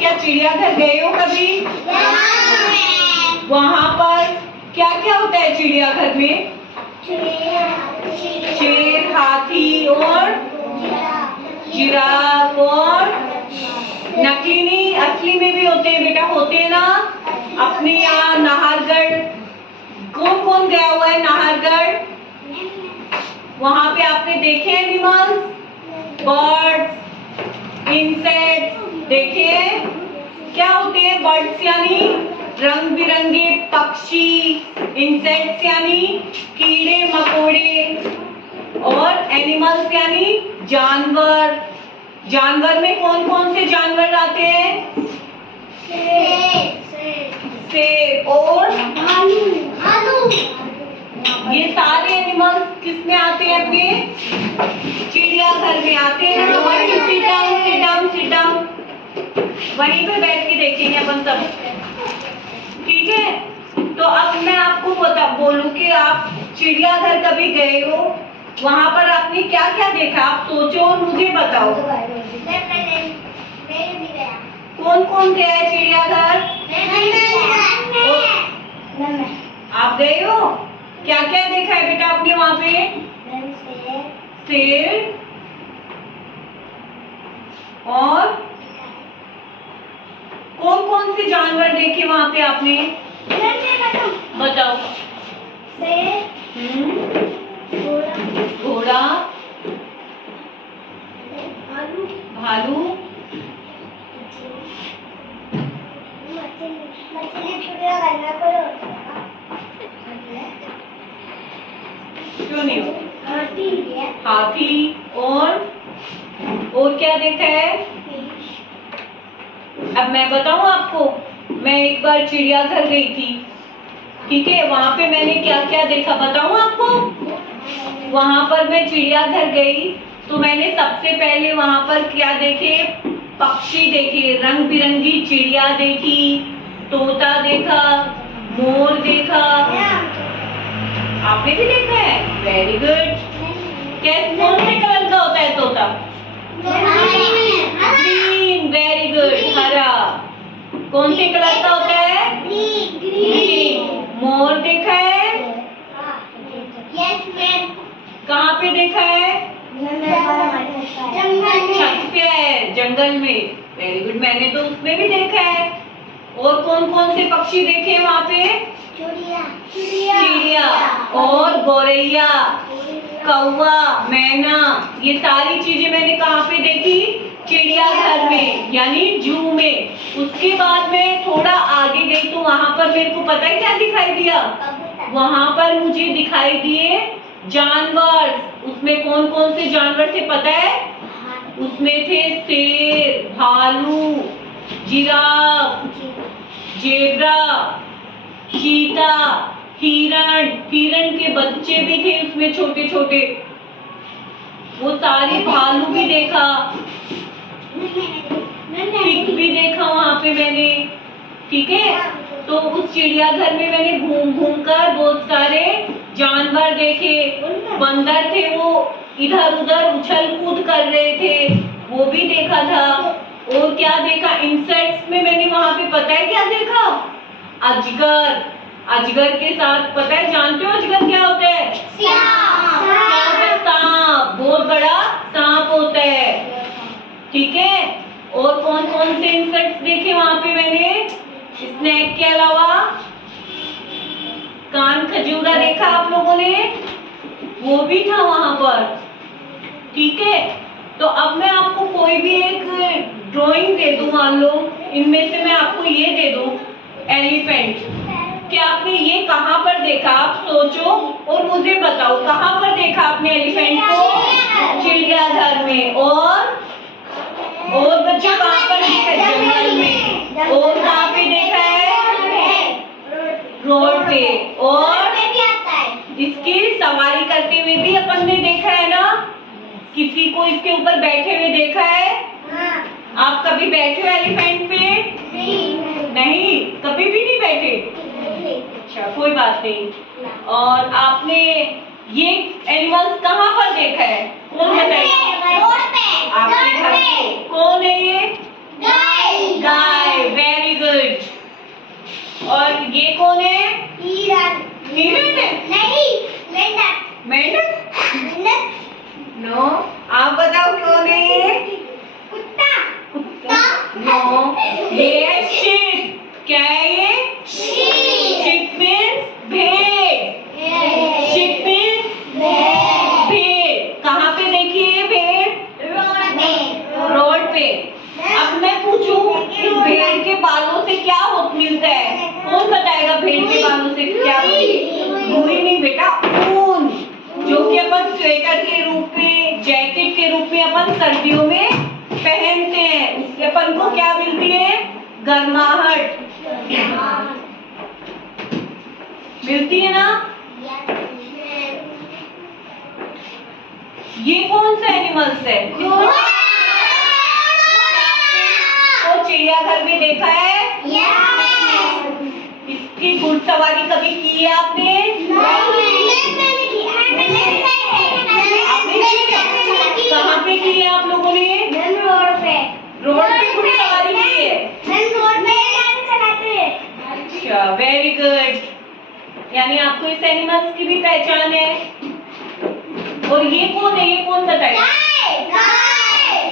क्या चिड़ियाघर गए हो कभी? वहाँ पर क्या क्या होता है चिड़ियाघर में? शेर, हाथी और जिराफ और नकली नहीं असली में भी होते हैं बेटा, होते हैं ना। अपने यहाँ नाहरगढ़, कौन कौन गया हुआ है नाहरगढ़? वहाँ पे आपने देखे एनिमल्स, बर्ड्स, इंसेक्ट्स देखे? क्या होते हैं बर्ड्स यानी रंग बिरंगे पक्षी, इंसेक्ट्स यानी कीड़े मकोड़े और एनिमल्स यानी जानवर। जानवर में कौन कौन से जानवर आते हैं? शेर और भालू। ये सारे एनिमल्स किस में आते हैं? अपने चिड़ियाघर में आते हैं ना। Sit down sit down sit down, वहीं पे बैठ के देखेंगे अपन सब, ठीक है? तो अब मैं आपको बोलूं कि आप चिड़ियाघर कभी गए हो, वहां पर आपने क्या क्या देखा? आप सोचो और मुझे बताओ। कौन कौन गया है चिड़ियाघर? आप गए हो? क्या क्या देखा है बेटा आपने वहां पे? शेर और कौन कौन से जानवर देखे वहां पे आपने? बताओ। घोड़ा, भालू, क्यों नहीं हो? हाथी और क्या देखा है? अब मैं बताऊं आपको, मैं एक बार चिड़ियाघर गई थी, ठीक है? वहां पे मैंने क्या क्या देखा बताऊं आपको? वहां पर मैं चिड़ियाघर गई तो मैंने सबसे पहले वहां पर क्या देखे? पक्षी देखे, रंग बिरंगी चिड़िया देखी, तोता देखा, मोर देखा। आपने भी देखा है? Very good. कौन से कलर का होता है तोता? Green, very good. हरा। कौन से कलर का होता है? ग्रीन। मोर देखा है? Yes ma'am. कहाँ पे देखा है? छत पे है, जंगल में। वेरी गुड, मैंने तो उसमें भी देखा है। और कौन कौन से पक्षी देखे वहाँ पे? चिड़िया और गौरैया, कौवा, मैना, ये सारी चीजें मैंने कहाँ पे देखी? चिड़ियाघर में, यानी जू में। उसके बाद में थोड़ा आगे गई तो वहां पर मेरे को पता है क्या दिखाई दिया? वहां पर मुझे दिखाई दिए जानवर। उसमें कौन कौन से जानवर थे पता है? उसमें थे शेर, भालू, जिराफ, जेब्रा, चीता, हिरण। हिरण के बच्चे भी थे उसमें छोटे छोटे, वो सारे। भालू भी देखा, पिग भी देखा वहां पे मैंने, ठीक है? तो उस चिड़ियाघर में मैंने घूम घूम कर बहुत सारे जानवर देखे। बंदर थे, वो इधर उधर उछल कूद कर रहे थे, वो भी देखा था। और क्या देखा? इंसेक्ट्स में मैंने वहां पे पता है क्या देखा? अजगर। अजगर के साथ पता है, जानते हो अजगर क्या होता है? सांप। बहुत बड़ा सांप होता है, ठीक है? और कौन कौन से इंसेक्ट्स देखे वहां पे मैंने? स्नेक के अलावा कान खजूरा देखा आप लोगों ने, वो भी था वहां पर, ठीक है? तो अब मैं आपको कोई भी एक ड्राइंग दे दूं, मान लो इनमें से मैं आपको ये दे दूं एलिफेंट, कि आपने ये कहाँ पर देखा? आप सोचो और मुझे बताओ, कहाँ पर देखा आपने एलिफेंट को? चिड़ियाघर में। और बच्चों कहाँ पर देखा? जंगल में। और कहाँ पे देखा है? रोड पे। और इसकी सवारी करते हुए भी अपन ने देखा है ना, किसी को इसके ऊपर बैठे हुए देखा है? आप कभी बैठे हो एलिफेंट पे? नहीं, कभी भी नहीं बैठे? अच्छा, कोई बात नहीं। और आपने ये एनिमल्स कहाँ पर देखा है? कौन बताइए? आपके घर पे। कौन है ये? गाय। अपन सर्दियों में पहनते हैं, उससे अपन को क्या मिलती है? गर्माहट मिलती है ना। ये कौन सा एनिमल्स है? तो चिड़ियाघर में देखा है? इसकी घुड़सवारी कभी की है आपने? कहाँ पे की है आप लोगों ने? रोड पे घुड़सवारी की है? अच्छा, वेरी गुड। यानी आपको इस एनिमल्स की भी पहचान है। और ये कौन है? ये कौन बताएगा?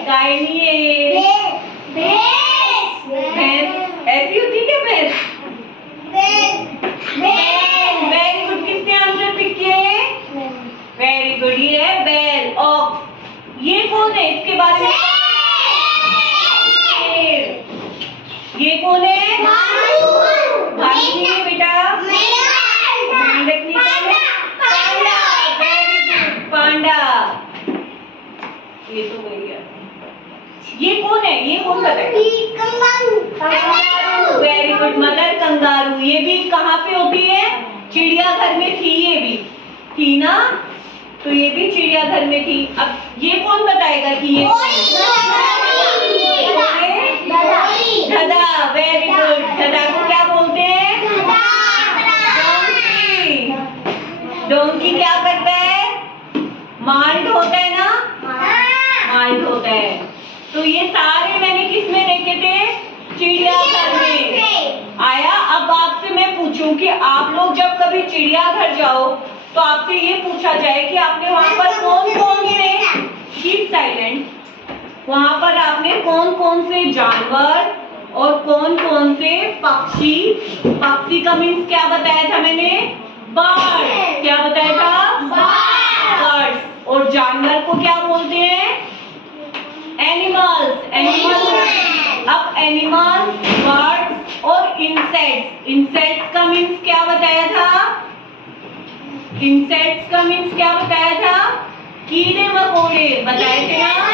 गाय नहीं है, भैंस। ऐसी होती क्या भैंस? Very good. किसने आंसर पिक किया है? वेरी गुड, ये है बैल, ऑक्स। ये कौन है? इसके बारे में ये कौन है? भालू नहीं है बेटा, मेंढक नहीं है, पांडा। वेरी गुड, पांडा। ये तो गई है। ये कौन है? ये कौन बताएगा? Kangaroo. Very good, mother kangaroo. ये भी कहाँ पे होती है? चिड़ियाघर में थी, ये भी थी ना, तो ये भी चिड़ियाघर में थी। अब ये कौन बताएगा कि ये गधा। Very good. गधा को क्या बोलते हैं? डोंकी। डोंकी क्या करता है? माल ढोता है ना, माल ढोता है। तो ये सारे मैंने किस में देखे थे? चिड़ियाघर में। आया। अब आपसे मैं पूछूं कि आप लोग जब कभी चिड़ियाघर जाओ तो आपसे ये पूछा जाए कि आपने वहां पर कौन कौन से, कीप साइलेंट, वहां पर आपने कौन कौन से जानवर और कौन कौन से पक्षी, पक्षी का मीन्स क्या बताया था मैंने? बर्ड। क्या बताया था? बर्ड्स। और जानवर को क्या बोलते हैं? एनिमल्स। एनिमल्स। अब एनिमल्स, बर्ड्स और इंसेक्ट्स। इंसेक्ट्स का मीन्स क्या बताया था? इंसेक्ट्स का मीन्स क्या बताया था? कीड़े मकोड़े बताए थे ना।